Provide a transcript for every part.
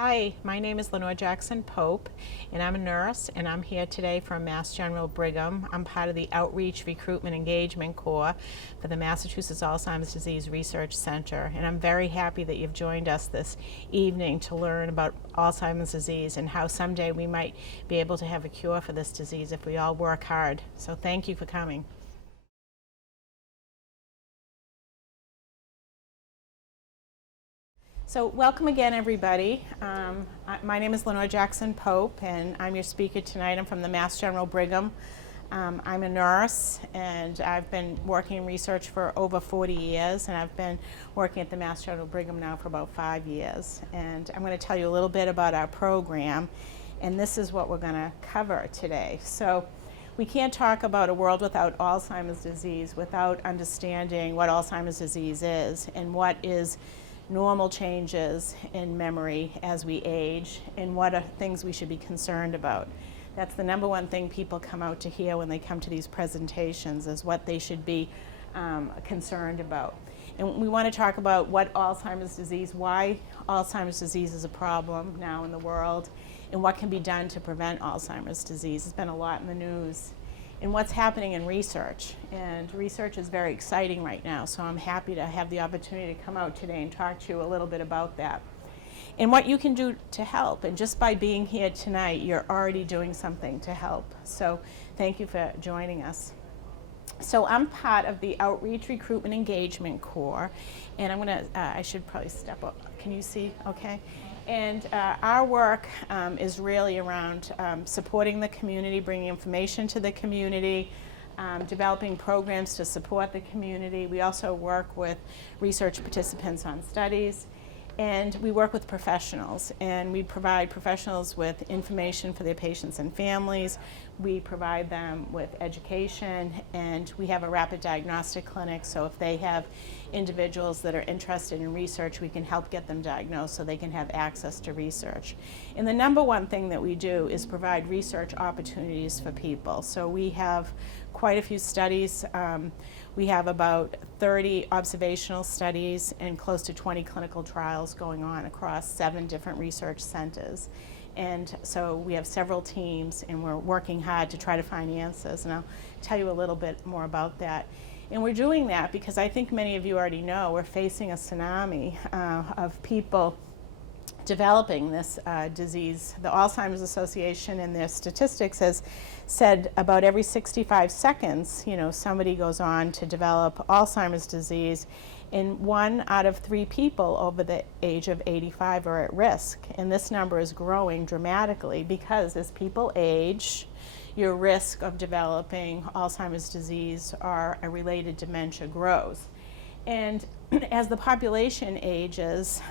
Hi, my name is Lenore Jackson-Pope, and I'm a nurse, and I'm here today from Mass General Brigham. I'm part of the Outreach Recruitment Engagement Corps for the Massachusetts Alzheimer's Disease Research Center, and I'm very happy that you've joined us this evening to learn about Alzheimer's disease and how someday we might be able to have a cure for this disease if we all work hard. So thank you for coming. So welcome again, everybody. My name is Lenore Jackson-Pope, and I'm your speaker tonight. I'm from the Mass General Brigham. I'm a nurse, and I've been working in research for over 40 years, and I've been working at the Mass General Brigham now for about 5 years. And I'm going to tell you a little bit about our program, and this is what we're going to cover today. So we can't talk about a world without Alzheimer's disease without understanding what Alzheimer's disease is and what is normal changes in memory as we age, and what are things we should be concerned about. That's the number one thing people come out to hear when they come to these presentations, is what they should be concerned about. And we want to talk about what Alzheimer's disease, why Alzheimer's disease is a problem now in the world, and what can be done to prevent Alzheimer's disease. There's been a lot in the news. And what's happening in research. And research is very exciting right now, so I'm happy to have the opportunity to come out today and talk to you a little bit about that. And what you can do to help. And just by being here tonight, you're already doing something to help. So thank you for joining us. So I'm part of the Outreach Recruitment Engagement Corps, and I'm gonna, I should probably step up. Can you see okay? And our work is really around supporting the community, bringing information to the community, developing programs to support the community. We also work with research participants on studies, and we work with professionals, and we provide professionals with information for their patients and families. We provide them with education, and we have a rapid diagnostic clinic, so if they have individuals that are interested in research, we can help get them diagnosed so they can have access to research. And the number one thing that we do is provide research opportunities for people. So we have quite a few studies. We have about 30 observational studies and close to 20 clinical trials going on across 7 different research centers. And so we have several teams, and we're working hard to try to find answers, and I'll tell you a little bit more about that. And we're doing that because I think many of you already know we're facing a tsunami of people developing this disease. The Alzheimer's Association in their statistics has said about every 65 seconds, somebody goes on to develop Alzheimer's disease, and 1 out of 3 people over the age of 85 are at risk. And this number is growing dramatically because as people age, your risk of developing Alzheimer's disease or a related dementia grows. And as the population ages,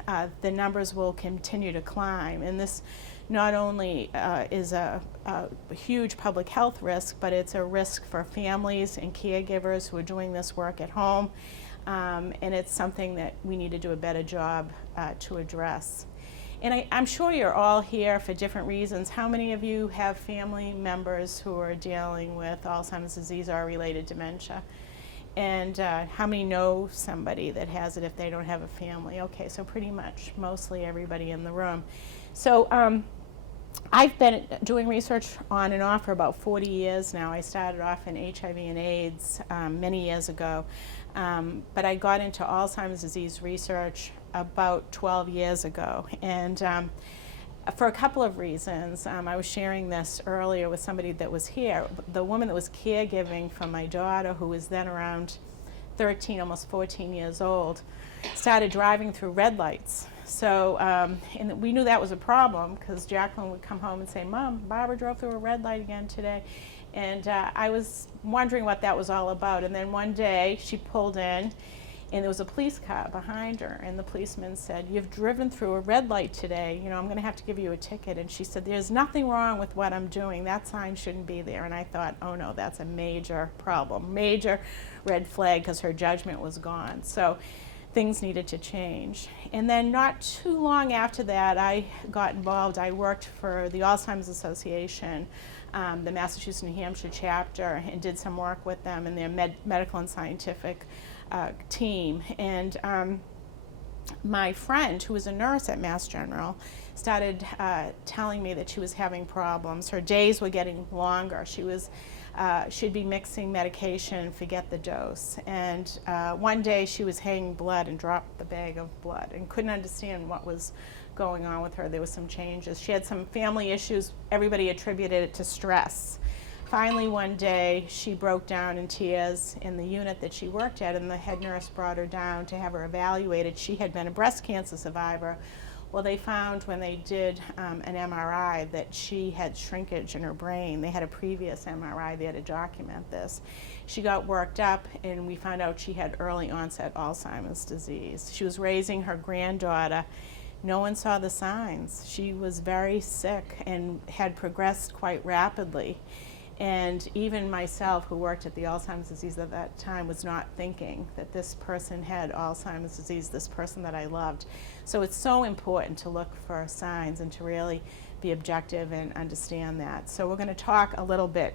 the numbers will continue to climb. And this not only is a huge public health risk, but it's a risk for families and caregivers who are doing this work at home. And it's something that we need to do a better job to address. And I'm sure you're all here for different reasons. How many of you have family members who are dealing with Alzheimer's disease or related dementia? And how many know somebody that has it if they don't have a family? Okay, so pretty much mostly everybody in the room. So I've been doing research on and off for about 40 years now. I started off in HIV and AIDS many years ago, but I got into Alzheimer's disease research about 12 years ago. And for a couple of reasons. I was sharing this earlier with somebody that was here. The woman that was caregiving for my daughter, who was then around 13, almost 14 years old, started driving through red lights. So, and we knew that was a problem because Jacqueline would come home and say, "Mom, Barbara drove through a red light again today." And I was wondering what that was all about. And then one day she pulled in, and there was a police car behind her, and the policeman said, "You've driven through a red light today. I'm going to have to give you a ticket." And she said, "There's nothing wrong with what I'm doing. That sign shouldn't be there." And I thought, oh no, that's a major problem, major red flag, because her judgment was gone. So things needed to change. And then not too long after that, I got involved. I worked for the Alzheimer's Association, the Massachusetts New Hampshire chapter, and did some work with them and their medical and scientific team. And my friend, who was a nurse at Mass General, started telling me that she was having problems. Her days were getting longer. She'd be mixing medication and forget the dose. And one day she was hanging blood and dropped the bag of blood and couldn't understand what was going on with her. There was some changes. She had some family issues. Everybody attributed it to stress. Finally, one day, she broke down in tears in the unit that she worked at, and the head nurse brought her down to have her evaluated. She had been a breast cancer survivor. Well, they found when they did an MRI that she had shrinkage in her brain. They had a previous MRI there to document this. She got worked up, and we found out she had early onset Alzheimer's disease. She was raising her granddaughter. No one saw the signs. She was very sick and had progressed quite rapidly. And even myself, who worked at the Alzheimer's disease at that time, was not thinking that this person had Alzheimer's disease, this person that I loved. So it's so important to look for signs and to really be objective and understand that. So we're going to talk a little bit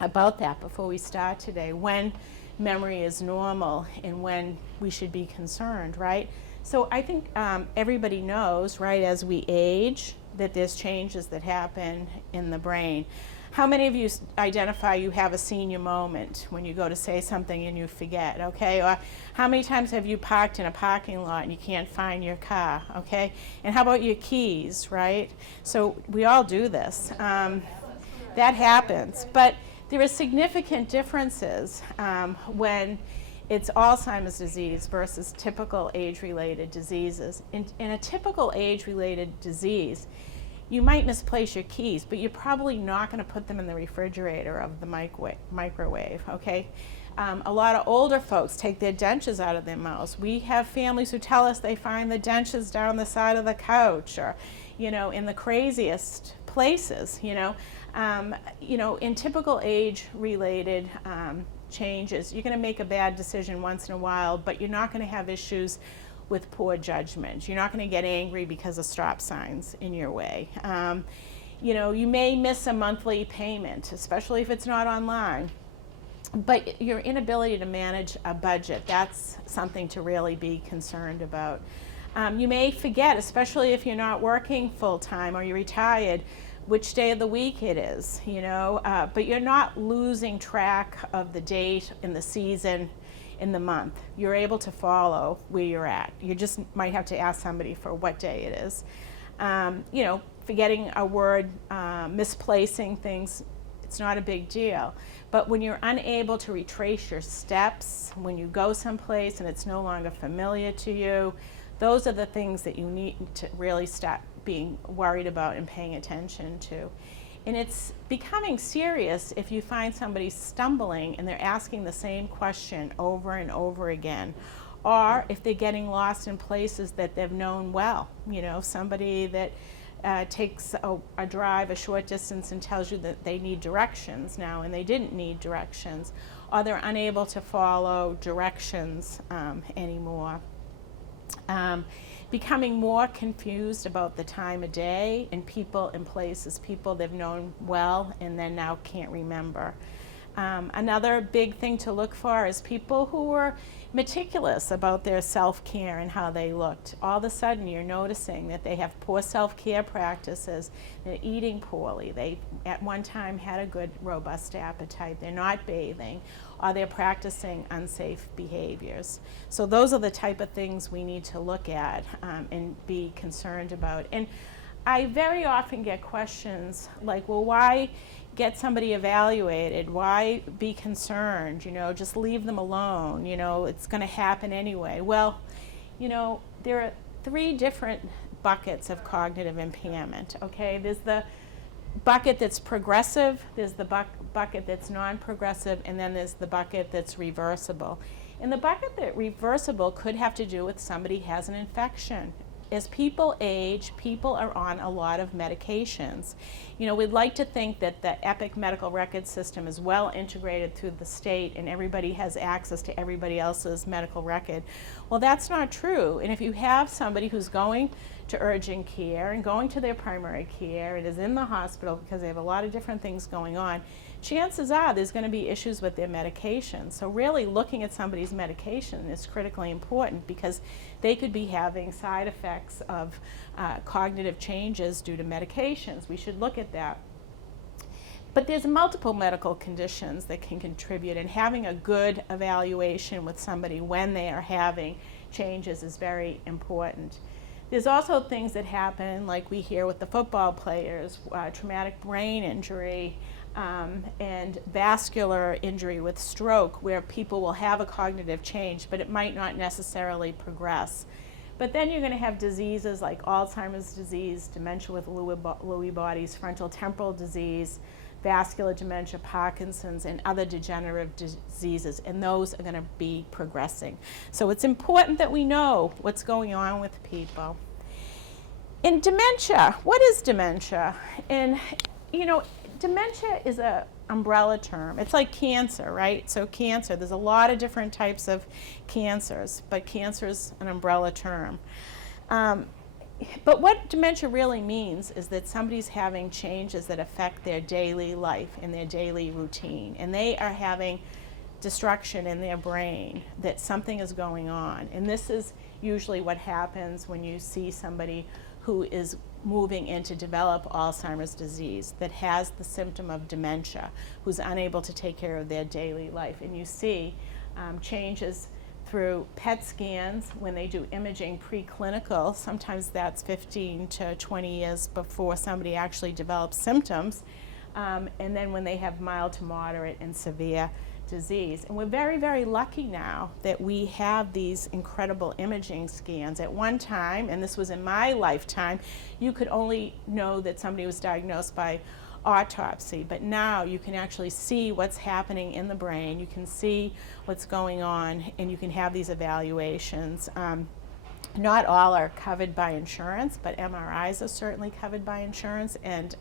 about that before we start today, when memory is normal and when we should be concerned, right? So I think everybody knows, right, as we age, that there's changes that happen in the brain. How many of you identify you have a senior moment when you go to say something and you forget, okay? Or how many times have you parked in a parking lot and you can't find your car, okay? And how about your keys, right? So we all do this. That happens. But there are significant differences when it's Alzheimer's disease versus typical age-related diseases. In a typical age-related disease, you might misplace your keys, but you're probably not going to put them in the refrigerator of the microwave, okay? A lot of older folks take their dentures out of their mouths. We have families who tell us they find the dentures down the side of the couch or, in the craziest places, in typical age-related changes, you're going to make a bad decision once in a while, but you're not going to have issues with poor judgment. You're not going to get angry because of stop signs in your way. You may miss a monthly payment, especially if it's not online. But your inability to manage a budget, that's something to really be concerned about. You may forget, especially if you're not working full-time or you're retired, which day of the week it is, but you're not losing track of the date and the season in the month. You're able to follow where you're at. You just might have to ask somebody for what day it is. Forgetting a word, misplacing things, it's not a big deal. But when you're unable to retrace your steps, when you go someplace and it's no longer familiar to you, those are the things that you need to really start being worried about and paying attention to. And it's becoming serious if you find somebody stumbling and they're asking the same question over and over again, or if they're getting lost in places that they've known well. Somebody that takes a drive a short distance and tells you that they need directions now and they didn't need directions, or they're unable to follow directions anymore. Becoming more confused about the time of day and people and places, people they've known well and then now can't remember. Another big thing to look for is people who were meticulous about their self-care and how they looked. All of a sudden you're noticing that they have poor self-care practices, they're eating poorly, they at one time had a good robust appetite, they're not bathing, or they're practicing unsafe behaviors. So those are the type of things we need to look at and be concerned about. And I very often get questions like, well, why get somebody evaluated? Why be concerned? Just leave them alone. It's going to happen anyway. Well, there are 3 different buckets of cognitive impairment, okay? There's the bucket that's progressive, there's the bucket that's non-progressive, and then there's the bucket that's reversible. And the bucket that's reversible could have to do with somebody has an infection. As people age, people are on a lot of medications. We'd like to think that the EPIC medical record system is well integrated through the state and everybody has access to everybody else's medical record. Well, that's not true. And if you have somebody who's going to urgent care and going to their primary care and is in the hospital because they have a lot of different things going on, chances are there's going to be issues with their medication. So really looking at somebody's medication is critically important, because they could be having side effects of cognitive changes due to medications. We should look at that. But there's multiple medical conditions that can contribute, and having a good evaluation with somebody when they are having changes is very important. There's also things that happen, like we hear with the football players, traumatic brain injury, and vascular injury with stroke, where people will have a cognitive change, but it might not necessarily progress. But then you're going to have diseases like Alzheimer's disease, dementia with Lewy bodies, frontal temporal disease, vascular dementia, Parkinson's, and other degenerative diseases, and those are going to be progressing. So it's important that we know what's going on with people. In dementia, what is dementia? And, dementia is an umbrella term. It's like cancer, right? So cancer, there's a lot of different types of cancers, but cancer is an umbrella term. But what dementia really means is that somebody's having changes that affect their daily life and their daily routine, and they are having destruction in their brain, that something is going on. And this is usually what happens when you see somebody who is moving in to develop Alzheimer's disease, that has the symptom of dementia, who's unable to take care of their daily life. And you see changes through PET scans when they do imaging preclinical. Sometimes that's 15 to 20 years before somebody actually develops symptoms, and then when they have mild to moderate and severe disease. And we're very, very lucky now that we have these incredible imaging scans. At one time, and this was in my lifetime, you could only know that somebody was diagnosed by autopsy, but now you can actually see what's happening in the brain, you can see what's going on, and you can have these evaluations. Not all are covered by insurance, but MRIs are certainly covered by insurance, and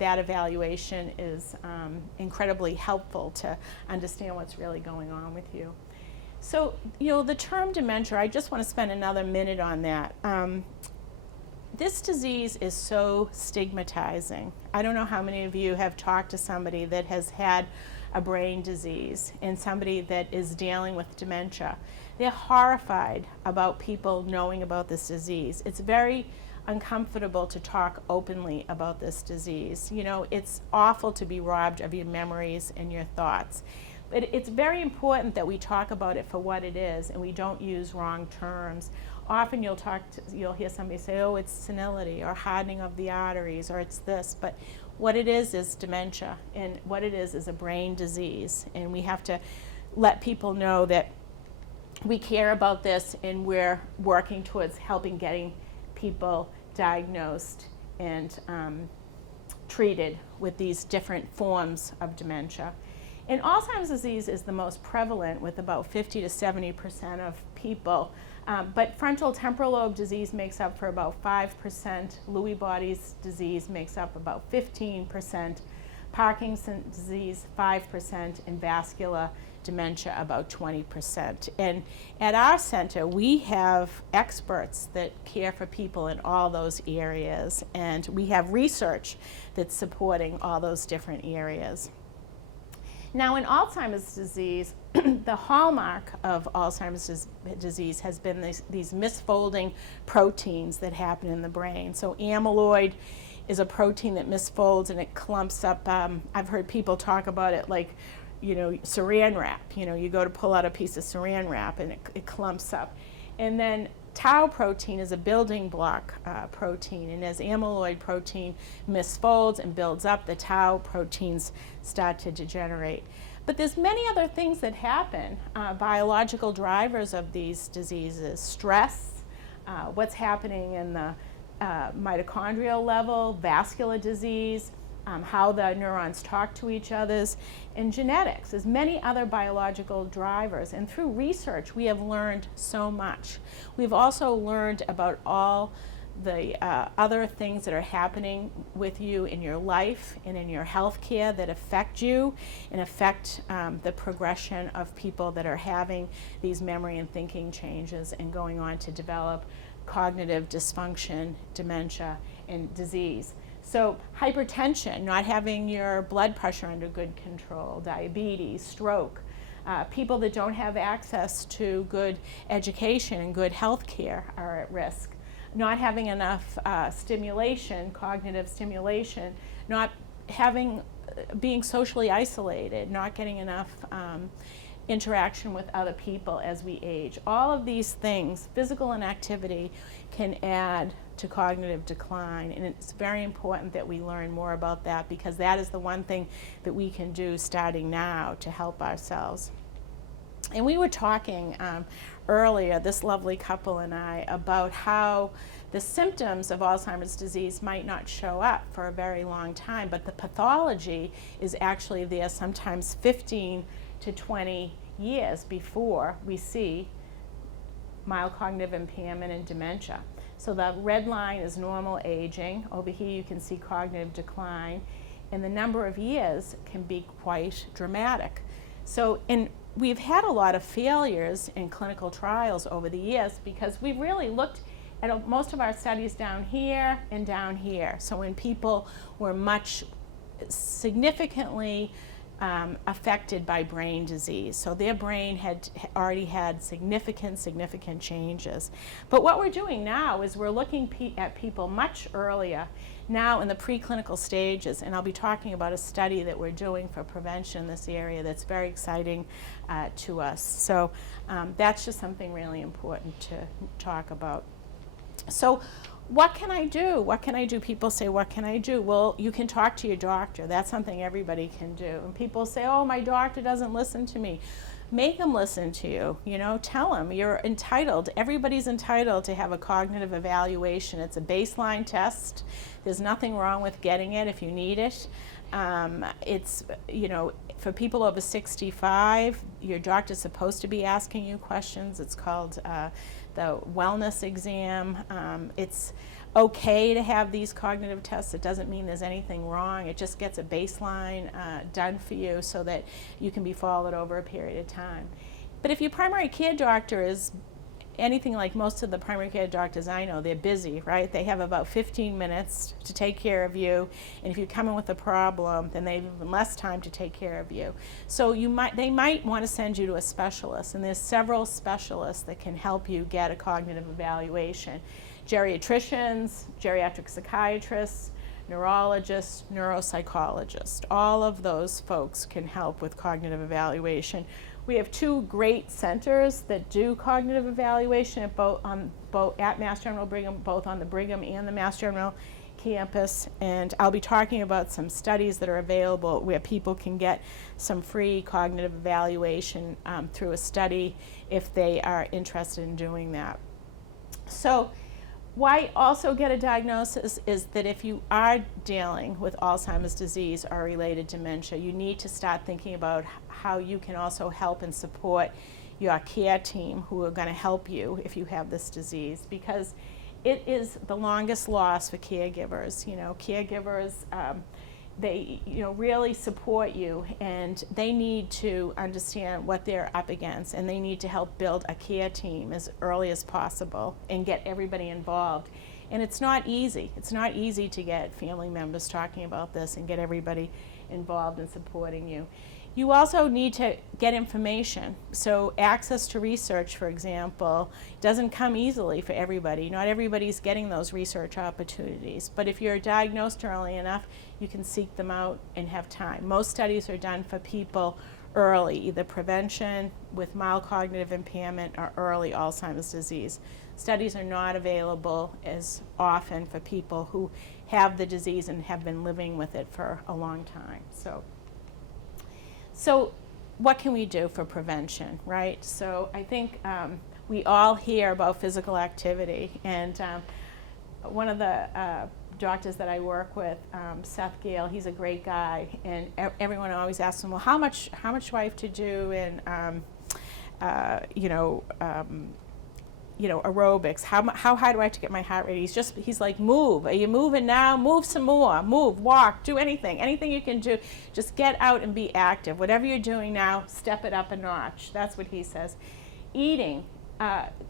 that evaluation is incredibly helpful to understand what's really going on with you. So, the term dementia, I just want to spend another minute on that. This disease is so stigmatizing. I don't know how many of you have talked to somebody that has had a brain disease and somebody that is dealing with dementia. They're horrified about people knowing about this disease. It's very uncomfortable to talk openly about this disease. It's awful to be robbed of your memories and your thoughts. But it's very important that we talk about it for what it is, and we don't use wrong terms. Often you'll hear somebody say, oh, it's senility or hardening of the arteries, or it's this. But what it is dementia, and what it is a brain disease. And we have to let people know that we care about this, and we're working towards helping getting people diagnosed and treated with these different forms of dementia. And Alzheimer's disease is the most prevalent, with about 50 to 70% of people. But frontal temporal lobe disease makes up for about 5%. Lewy bodies disease makes up about 15%. Parkinson's disease, 5%, and vascular dementia, about 20%. And at our center, we have experts that care for people in all those areas, and we have research that's supporting all those different areas. Now, in Alzheimer's disease, the hallmark of Alzheimer's disease has been these misfolding proteins that happen in the brain. So amyloid is a protein that misfolds and it clumps up. I've heard people talk about it like, saran wrap. You go to pull out a piece of saran wrap and it clumps up. And then tau protein is a building block protein, and as amyloid protein misfolds and builds up, the tau proteins start to degenerate. But there's many other things that happen, biological drivers of these diseases: stress, what's happening in the mitochondrial level, vascular disease, how the neurons talk to each other, and genetics. There's many other biological drivers, and through research we have learned so much. We've also learned about all the other things that are happening with you in your life and in your health care that affect you and affect the progression of people that are having these memory and thinking changes and going on to develop cognitive dysfunction, dementia, and disease. So hypertension, not having your blood pressure under good control, diabetes, stroke, people that don't have access to good education and good health care are at risk. Not having enough stimulation, cognitive stimulation, not having, being socially isolated, not getting enough interaction with other people as we age. All of these things, physical inactivity, can add to cognitive decline, and it's very important that we learn more about that, because that is the one thing that we can do starting now to help ourselves. And we were talking earlier, this lovely couple and I, about how the symptoms of Alzheimer's disease might not show up for a very long time, but the pathology is actually there sometimes 15 to 20 years before we see mild cognitive impairment and dementia. So the red line is normal aging. Over here you can see cognitive decline, and the number of years can be quite dramatic. So we've had a lot of failures in clinical trials over the years, because we've really looked at most of our studies down here and down here. So when people were much significantly affected by brain disease. So their brain had already had significant changes. But what we're doing now is we're looking at people much earlier, now in the preclinical stages, and I'll be talking about a study that we're doing for prevention in this area that's very exciting to us. So that's just something really important to talk about. So what can I do? What can I do? People say, what can I do? Well, you can talk to your doctor. That's something everybody can do. And people say, oh, my doctor doesn't listen to me. Make them listen to you. You know, tell them you're entitled. Everybody's entitled to have a cognitive evaluation. It's a baseline test. There's nothing wrong with getting it if you need it. It's, you know, for people over 65, your doctor's supposed to be asking you questions. It's called the wellness exam. It's okay to have these cognitive tests. It doesn't mean there's anything wrong. It just gets a baseline done for you so that you can be followed over a period of time. But if your primary care doctor is anything like most of the primary care doctors I know, they're busy, right? They have about 15 minutes to take care of you, and if you come in with a problem, then they have even less time to take care of you. So they might want to send you to a specialist, and there's several specialists that can help you get a cognitive evaluation. Geriatricians, geriatric psychiatrists, neurologists, neuropsychologists, all of those folks can help with cognitive evaluation. We have two great centers that do cognitive evaluation at Mass General Brigham, both on the Brigham and the Mass General campus. And I'll be talking about some studies that are available where people can get some free cognitive evaluation through a study if they are interested in doing that. So why also get a diagnosis is that if you are dealing with Alzheimer's disease or related dementia, you need to start thinking about how you can also help and support your care team who are going to help you if you have this disease, because it is the longest loss for caregivers. You know, caregivers, they really support you, and they need to understand what they're up against, and they need to help build a care team as early as possible and get everybody involved. And it's not easy. It's not easy to get family members talking about this and get everybody involved in supporting you. You also need to get information. So access to research, for example, doesn't come easily for everybody. Not everybody's getting those research opportunities. But if you're diagnosed early enough, you can seek them out and have time. Most studies are done for people early, either prevention with mild cognitive impairment or early Alzheimer's disease. Studies are not available as often for people who have the disease and have been living with it for a long time. So what can we do for prevention, right? So I think we all hear about physical activity, and one of the doctors that I work with, Seth Gale, he's a great guy, and everyone always asks him, well, how much do I have to do in aerobics? How high do I have to get my heart rate? He's like, move. Are you moving now? Move some more. Move, walk, do anything you can do. Just get out and be active. Whatever you're doing now, step it up a notch. That's what he says. Eating.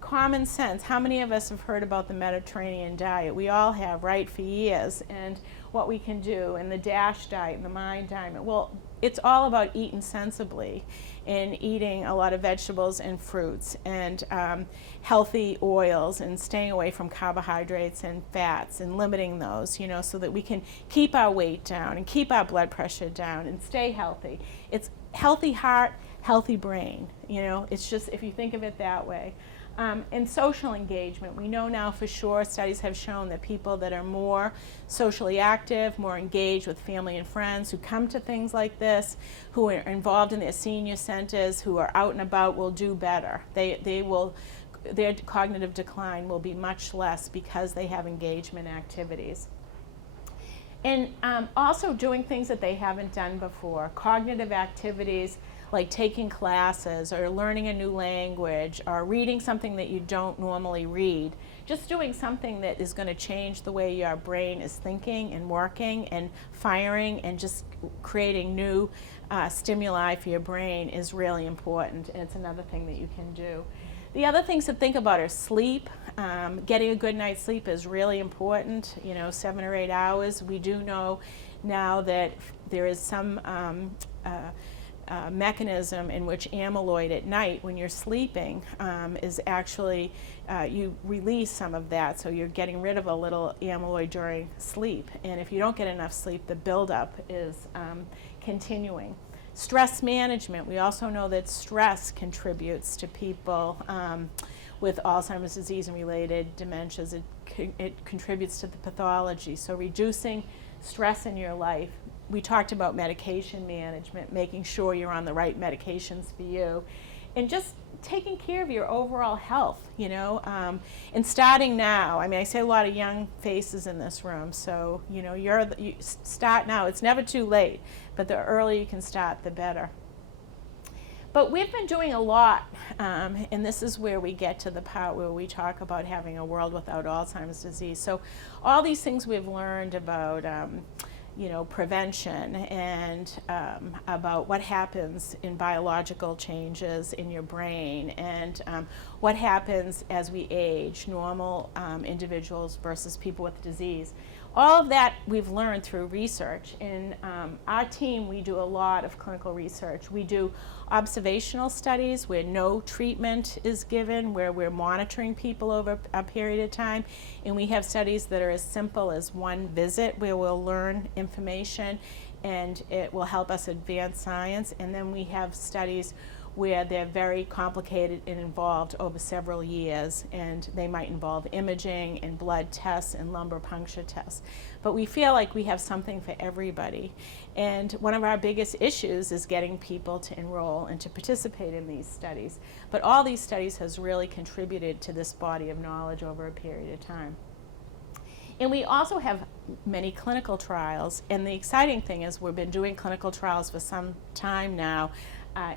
common sense. How many of us have heard about the Mediterranean diet? We all have, right, for years, and what we can do, and the DASH diet and the Mind diet. Well, it's all about eating sensibly and eating a lot of vegetables and fruits and healthy oils and staying away from carbohydrates and fats and limiting those, you know, so that we can keep our weight down and keep our blood pressure down and stay healthy. It's healthy heart, healthy brain, you know, it's just, if you think of it that way. And social engagement. We know now for sure, studies have shown that people that are more socially active, more engaged with family and friends, who come to things like this, who are involved in their senior centers, who are out and about, will do better. Their cognitive decline will be much less because they have engagement activities. And also doing things that they haven't done before, cognitive activities like taking classes or learning a new language or reading something that you don't normally read. Just doing something that is going to change the way your brain is thinking and working and firing and just creating new stimuli for your brain is really important, and it's another thing that you can do. The other things to think about are sleep. Getting a good night's sleep is really important, you know, 7 or 8 hours. We do know now that there is some mechanism in which amyloid at night, when you're sleeping, is actually, you release some of that, so you're getting rid of a little amyloid during sleep. And if you don't get enough sleep, the buildup is continuing. Stress management. We also know that stress contributes to people with Alzheimer's disease and related dementias. It contributes to the pathology. So reducing stress in your life. We talked about medication management, making sure you're on the right medications for you, and just taking care of your overall health, you know, and starting now. I mean, I see a lot of young faces in this room, so, you know, you start now. It's never too late, but the earlier you can start, the better. But we've been doing a lot, and this is where we get to the part where we talk about having a world without Alzheimer's disease. So all these things we've learned about you know, prevention and about what happens in biological changes in your brain and what happens as we age, normal individuals versus people with disease. All of that we've learned through research. In our team, we do a lot of clinical research. We do observational studies where no treatment is given, where we're monitoring people over a period of time. And we have studies that are as simple as one visit where we'll learn information and it will help us advance science. And then we have studies where they're very complicated and involved over several years, and they might involve imaging and blood tests and lumbar puncture tests. But we feel like we have something for everybody. And one of our biggest issues is getting people to enroll and to participate in these studies. But all these studies has really contributed to this body of knowledge over a period of time. And we also have many clinical trials, and the exciting thing is we've been doing clinical trials for some time now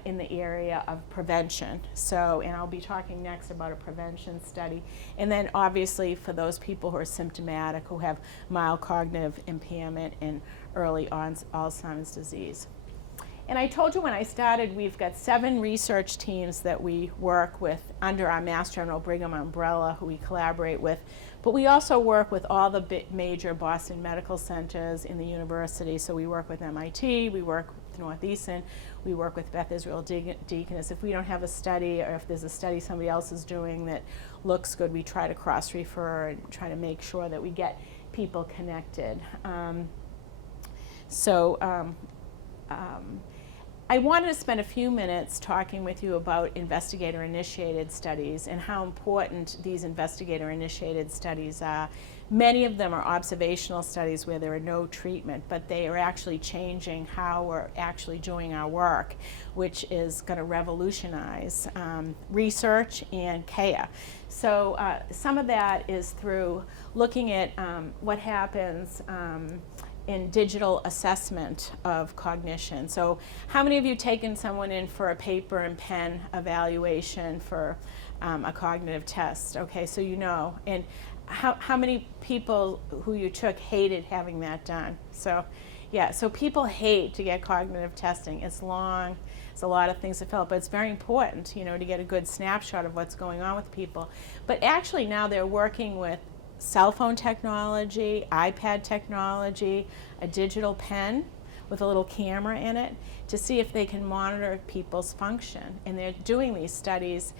in the area of prevention. So, and I'll be talking next about a prevention study. And then obviously for those people who are symptomatic, who have mild cognitive impairment and early Alzheimer's disease. And I told you when I started, we've got 7 research teams that we work with under our Mass General Brigham umbrella, who we collaborate with. But we also work with all the major Boston medical centers in the university. So we work with MIT, we work with Northeastern, we work with Beth Israel Deaconess. If we don't have a study, or if there's a study somebody else is doing that looks good, we try to cross-refer and try to make sure that we get people connected. I wanted to spend a few minutes talking with you about investigator-initiated studies and how important these investigator-initiated studies are. Many of them are observational studies where there are no treatment, but they are actually changing how we're actually doing our work, which is going to revolutionize research and care. So some of that is through looking at what happens in digital assessment of cognition. So how many of you taken someone in for a paper and pen evaluation for a cognitive test? Okay, so you know. And how many people who you took hated having that done? So Yeah, so people hate to get cognitive testing. It's long, it's a lot of things to fill out, but it's very important, to get a good snapshot of what's going on with people. But actually now they're working with cell phone technology, iPad technology, a digital pen with a little camera in it to see if they can monitor people's function. And they're doing these studies.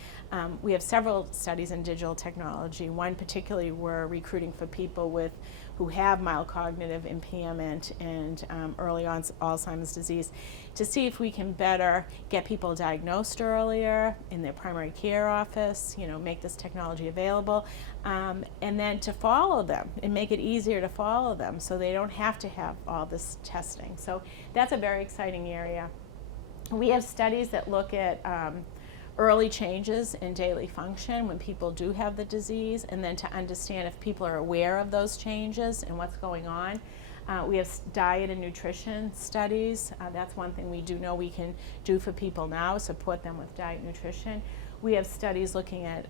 We have several studies in digital technology. One particularly we're recruiting for people who have mild cognitive impairment and early on Alzheimer's disease to see if we can better get people diagnosed earlier in their primary care office, make this technology available, and then to follow them and make it easier to follow them so they don't have to have all this testing. So that's a very exciting area. We have studies that look at early changes in daily function when people do have the disease, and then to understand if people are aware of those changes and what's going on. We have diet and nutrition studies. That's one thing we do know we can do for people now, support them with diet and nutrition. We have studies looking at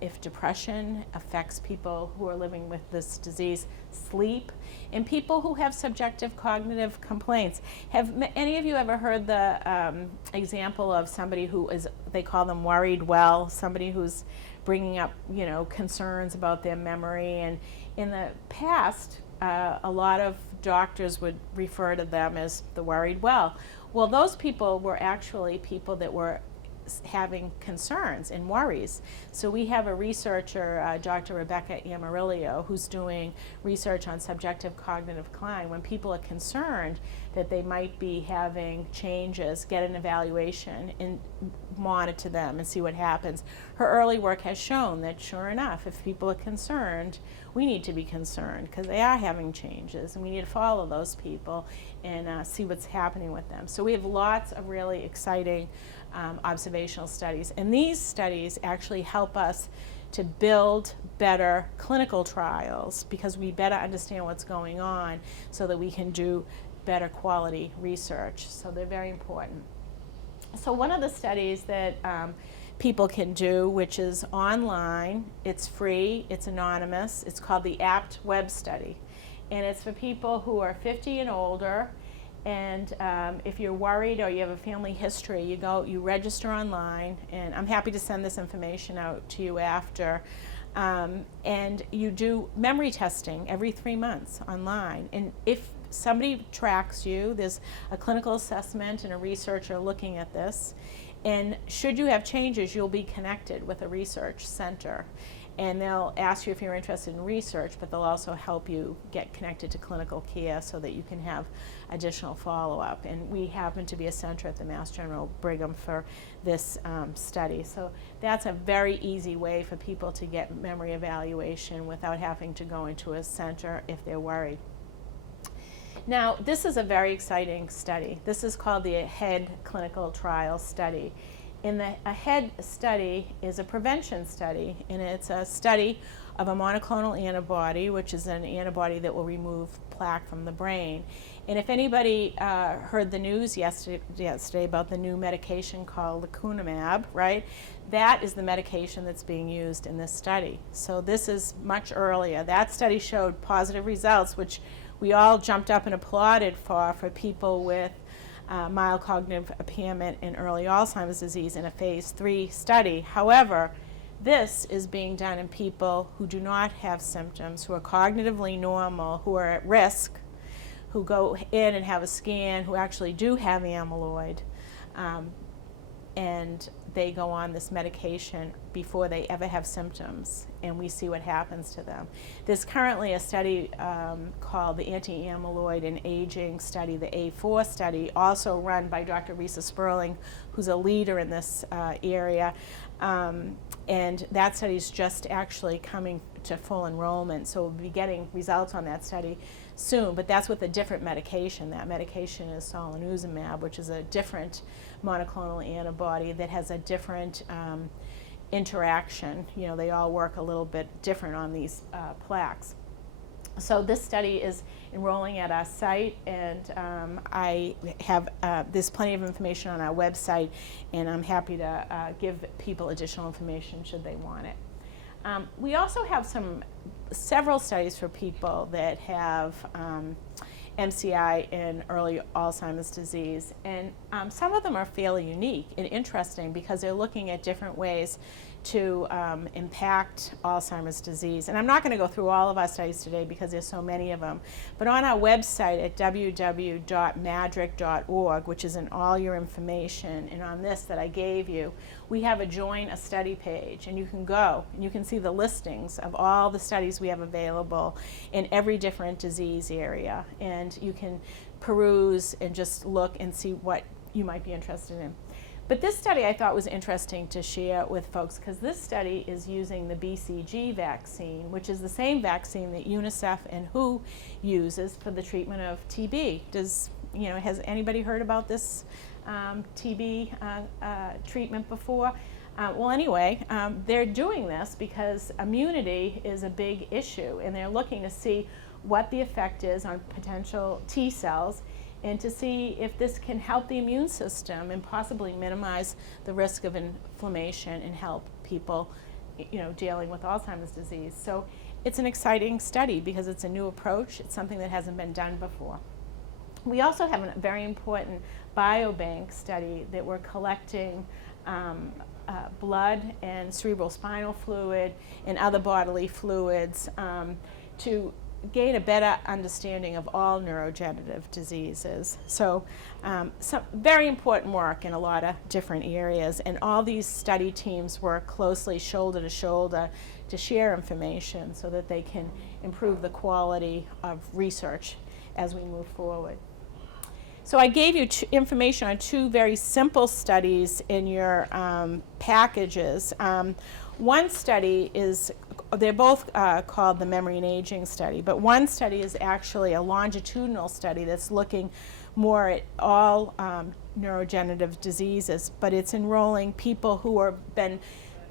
if depression affects people who are living with this disease, sleep, and people who have subjective cognitive complaints. Have any of you ever heard the example of somebody who is, they call them worried well, somebody who's bringing up, concerns about their memory? And in the past, a lot of doctors would refer to them as the worried well. Well, those people were actually people that were having concerns and worries. So we have a researcher, Dr. Rebecca Amarillo, who's doing research on subjective cognitive decline. When people are concerned that they might be having changes, get an evaluation and monitor them and see what happens. Her early work has shown that sure enough, if people are concerned, we need to be concerned because they are having changes, and we need to follow those people and see what's happening with them. So we have lots of really exciting observational studies, and these studies actually help us to build better clinical trials because we better understand what's going on so that we can do better quality research. So they're very important. So one of the studies that people can do, which is online, it's free, it's anonymous, it's called the APT Web Study, and it's for people who are 50 and older. And if you're worried or you have a family history, you register online, and I'm happy to send this information out to you after. And you do memory testing every 3 months online. And if somebody tracks you, there's a clinical assessment and a researcher looking at this. And should you have changes, you'll be connected with a research center. And they'll ask you if you're interested in research, but they'll also help you get connected to clinical care so that you can have additional follow-up. And we happen to be a center at the Mass General Brigham for this study. So that's a very easy way for people to get memory evaluation without having to go into a center if they're worried. Now, this is a very exciting study. This is called the AHEAD Clinical Trial Study. And the AHEAD study is a prevention study, and it's a study of a monoclonal antibody, which is an antibody that will remove plaque from the brain. And if anybody heard the news yesterday about the new medication called lecanemab, right? That is the medication that's being used in this study. So this is much earlier. That study showed positive results, which we all jumped up and applauded for people with mild cognitive impairment and early Alzheimer's disease in a phase 3 study. However, this is being done in people who do not have symptoms, who are cognitively normal, who are at risk, who go in and have a scan, who actually do have amyloid, and they go on this medication before they ever have symptoms, and we see what happens to them. There's currently a study called the Anti-Amyloid and Aging Study, the A4 study, also run by Dr. Risa Sperling, who's a leader in this area. And that study is just actually coming to full enrollment, so we'll be getting results on that study soon, but that's with a different medication. That medication is solanezumab, which is a different monoclonal antibody that has a different interaction. You know, they all work a little bit different on these plaques. So this study is enrolling at our site, and I have there's plenty of information on our website, and I'm happy to give people additional information should they want it. We also have several studies for people that have MCI and early Alzheimer's disease. And some of them are fairly unique and interesting because they're looking at different ways to impact Alzheimer's disease. And I'm not going to go through all of our studies today because there's so many of them. But on our website at www.madrick.org, which is in all your information, and on this that I gave you, we have a Join a Study page. And you can go and you can see the listings of all the studies we have available in every different disease area. And you can peruse and just look and see what you might be interested in. But this study I thought was interesting to share with folks because this study is using the BCG vaccine, which is the same vaccine that UNICEF and WHO uses for the treatment of TB. Has anybody heard about this TB treatment before? They're doing this because immunity is a big issue, and they're looking to see what the effect is on potential T cells and to see if this can help the immune system and possibly minimize the risk of inflammation and help people, dealing with Alzheimer's disease. So it's an exciting study because it's a new approach. It's something that hasn't been done before. We also have a very important biobank study that we're collecting blood and cerebral spinal fluid and other bodily fluids to gain a better understanding of all neurodegenerative diseases. So some very important work in a lot of different areas, and all these study teams work closely shoulder to shoulder to share information so that they can improve the quality of research as we move forward. So I gave you information on two very simple studies in your packages. One study is, they're both called the Memory and Aging Study, but one study is actually a longitudinal study that's looking more at all neurodegenerative diseases, but it's enrolling people who have been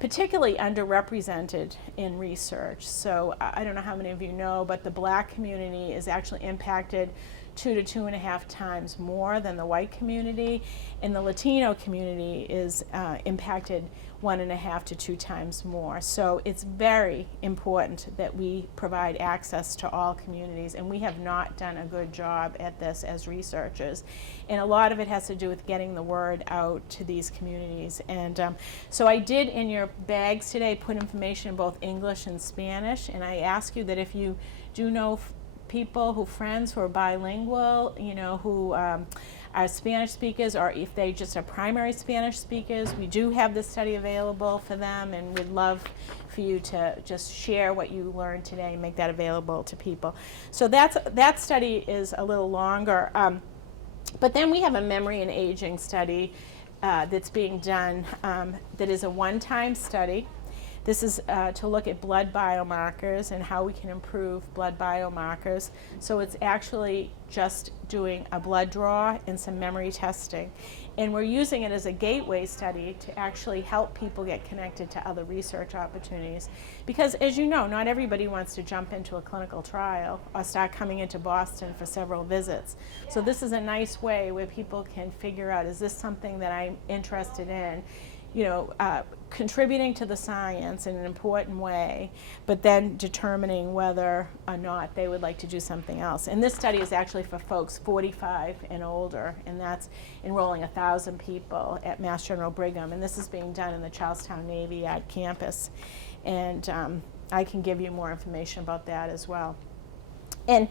particularly underrepresented in research. So I don't know how many of you know, but the Black community is actually impacted 2 to 2.5 times more than the white community, and the Latino community is impacted 1.5 to 2 times more. So it's very important that we provide access to all communities, and we have not done a good job at this as researchers. And a lot of it has to do with getting the word out to these communities. And so I did in your bags today put information in both English and Spanish, and I ask you that if you do know friends who are bilingual, who are Spanish speakers, or if they just are primary Spanish speakers, we do have this study available for them, and we'd love for you to just share what you learned today and make that available to people. So that study is a little longer, but then we have a memory and aging study that's being done that is a one-time study. This is to look at blood biomarkers and how we can improve blood biomarkers. So it's actually just doing a blood draw and some memory testing. And we're using it as a gateway study to actually help people get connected to other research opportunities. Because as you know, not everybody wants to jump into a clinical trial or start coming into Boston for several visits. So this is a nice way where people can figure out, is this something that I'm interested in? Contributing to the science in an important way, but then determining whether or not they would like to do something else. And this study is actually for folks 45 and older, and that's enrolling 1,000 people at Mass General Brigham, and this is being done in the Charlestown Navy Yard campus. And I can give you more information about that as well. And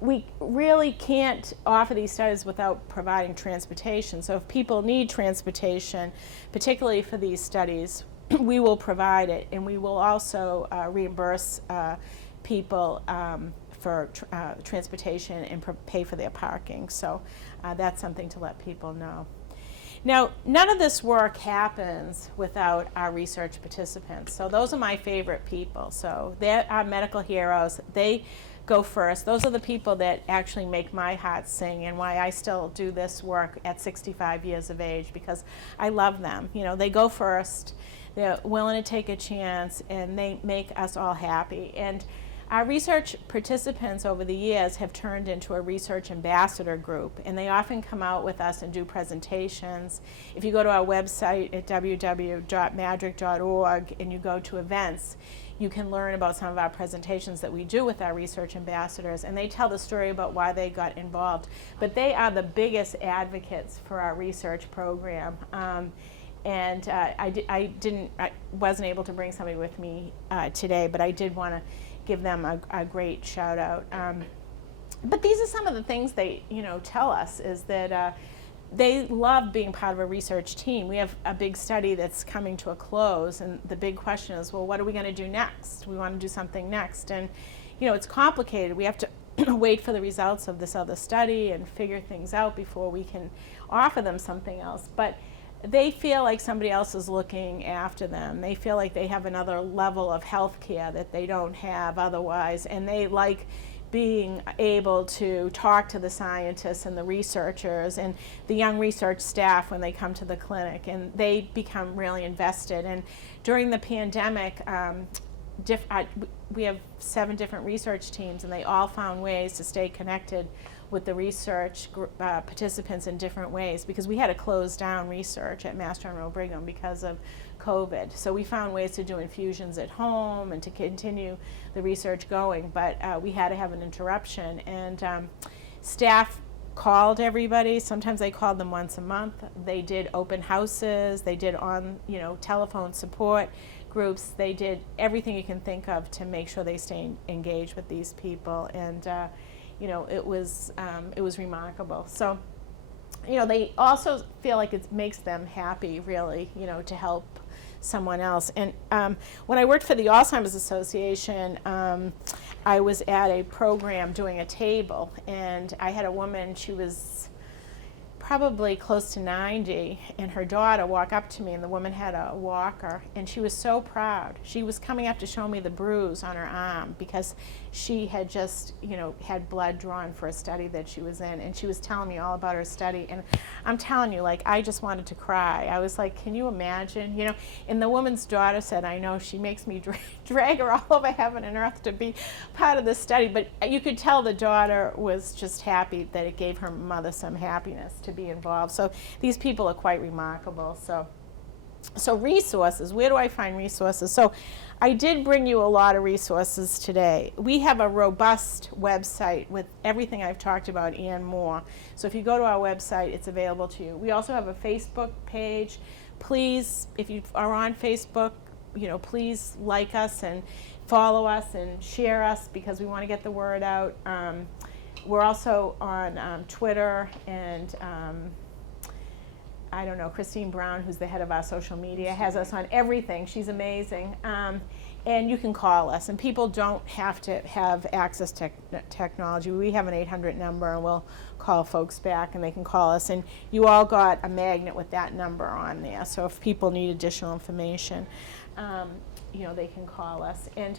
we really can't offer these studies without providing transportation. So if people need transportation, particularly for these studies, we will provide it, and we will also reimburse people for transportation and pay for their parking. So that's something to let people know. Now, none of this work happens without our research participants. So those are my favorite people. So they're our medical heroes. They go first. Those are the people that actually make my heart sing, and why I still do this work at 65 years of age, because I love them. They go first, they're willing to take a chance, and they make us all happy. And our research participants over the years have turned into a research ambassador group, and they often come out with us and do presentations. If you go to our website at www.madrick.org and you go to events, you can learn about some of our presentations that we do with our research ambassadors, and they tell the story about why they got involved. But they are the biggest advocates for our research program. I wasn't able to bring somebody with me today, but I did want to give them a great shout out. But these are some of the things they, tell us, is that they love being part of a research team. We have a big study that's coming to a close, and the big question is, well, what are we going to do next? We want to do something next, and it's complicated. We have to wait for the results of this other study and figure things out before we can offer them something else. But they feel like somebody else is looking after them. They feel like they have another level of health care that they don't have otherwise, and they like being able to talk to the scientists and the researchers and the young research staff when they come to the clinic, and they become really invested. And during the pandemic, we have 7 different research teams, and they all found ways to stay connected with the research participants in different ways, because we had to close down research at Mass General Brigham because of COVID. So we found ways to do infusions at home and to continue the research going, but we had to have an interruption. And staff called everybody. Sometimes they called them once a month. They did open houses. They did telephone support groups. They did everything you can think of to make sure they stay engaged with these people. And it was remarkable. So, they also feel like it makes them happy, really, to help someone else. And when I worked for the Alzheimer's Association, I was at a program doing a table, and I had a woman, she was probably close to 90, and her daughter walked up to me, and the woman had a walker, and she was so proud. She was coming up to show me the bruise on her arm because she had just, had blood drawn for a study that she was in, and she was telling me all about her study, and I'm telling you, I just wanted to cry. I was like, can you imagine? And the woman's daughter said, I know, she makes me drag her all over heaven and earth to be part of this study, but you could tell the daughter was just happy that it gave her mother some happiness to be involved. So these people are quite remarkable. So resources, where do I find resources? So I did bring you a lot of resources today. We have a robust website with everything I've talked about and more. So if you go to our website, it's available to you. We also have a Facebook page. Please, if you are on Facebook, please like us and follow us and share us, because we want to get the word out. We're also on Twitter, and I don't know, Christine Brown, who's the head of our social media, has us on everything. She's amazing. And you can call us, and people don't have to have access to technology. We have an 800 number, and we'll call folks back, and they can call us. And you all got a magnet with that number on there, so if people need additional information, they can call us. And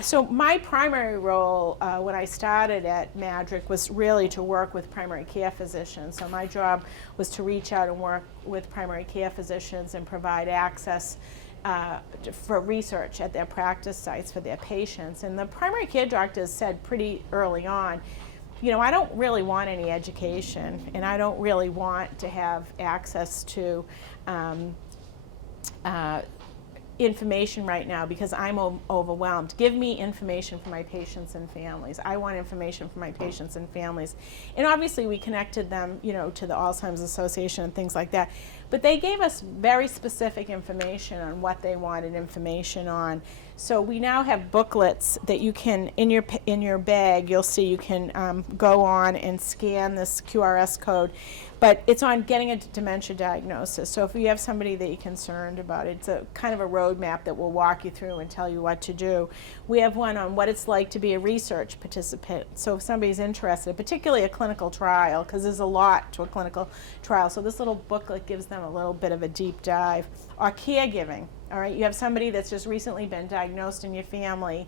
so my primary role when I started at Madrick was really to work with primary care physicians. So my job was to reach out and work with primary care physicians and provide access for research at their practice sites for their patients. And the primary care doctors said pretty early on, I don't really want any education, and I don't really want to have access to information right now because I'm overwhelmed. Give me information for my patients and families. I want information for my patients and families. And obviously we connected them, to the Alzheimer's Association and things like that. But they gave us very specific information on what they wanted information on. So we now have booklets that you can, in your bag, you'll see you can go on and scan this QRS code. But it's on getting a dementia diagnosis. So if you have somebody that you're concerned about, it's a kind of a roadmap that will walk you through and tell you what to do. We have one on what it's like to be a research participant. So if somebody's interested, particularly a clinical trial, because there's a lot to a clinical trial. So this little booklet gives them a little bit of a deep dive. Or caregiving, all right? You have somebody that's just recently been diagnosed in your family,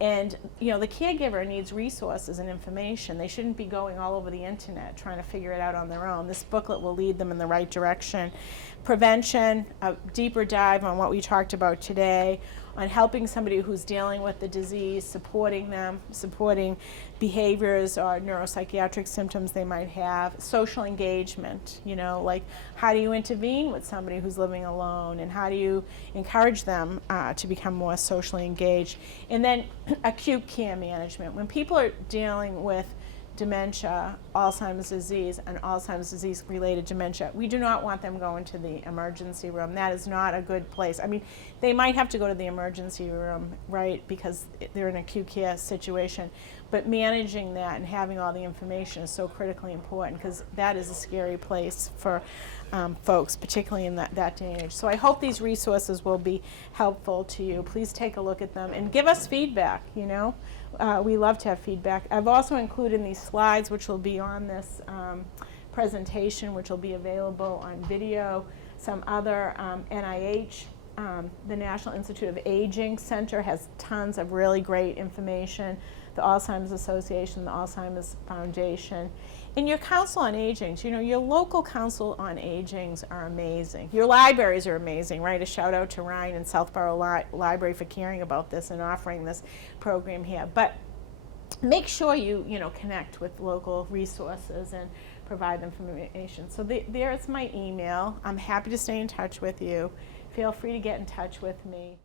and the caregiver needs resources and information. They shouldn't be going all over the internet trying to figure it out on their own. This booklet will lead them in the right direction. Prevention, a deeper dive on what we talked about today. on helping somebody who's dealing with the disease, supporting them, supporting behaviors or neuropsychiatric symptoms they might have, social engagement, you know, like how do you intervene with somebody who's living alone, and how do you encourage them to become more socially engaged. And then acute care management. When people are dealing with dementia, Alzheimer's disease, and Alzheimer's disease related dementia, we do not want them going to the emergency room. That is not a good place. I mean, they might have to go to the emergency room, right, because they're in an acute care situation, but managing that and having all the information is so critically important, because that is a scary place for folks, particularly in that day and age. So I hope these resources will be helpful to you. Please take a look at them and give us feedback, you know. We love to have feedback. I've also included these slides, which will be on this presentation, which will be available on video. Some other NIH, the National Institute of Aging Center has tons of really great information. The Alzheimer's Association, the Alzheimer's Foundation. And your Council on Aging, you know, your local Council on Agings are amazing. Your libraries are amazing, right? A shout out to Ryan and Southborough Library for caring about this and offering this program here. But make sure you connect with local resources and provide them information. So there's my email. I'm happy to stay in touch with you. Feel free to get in touch with me.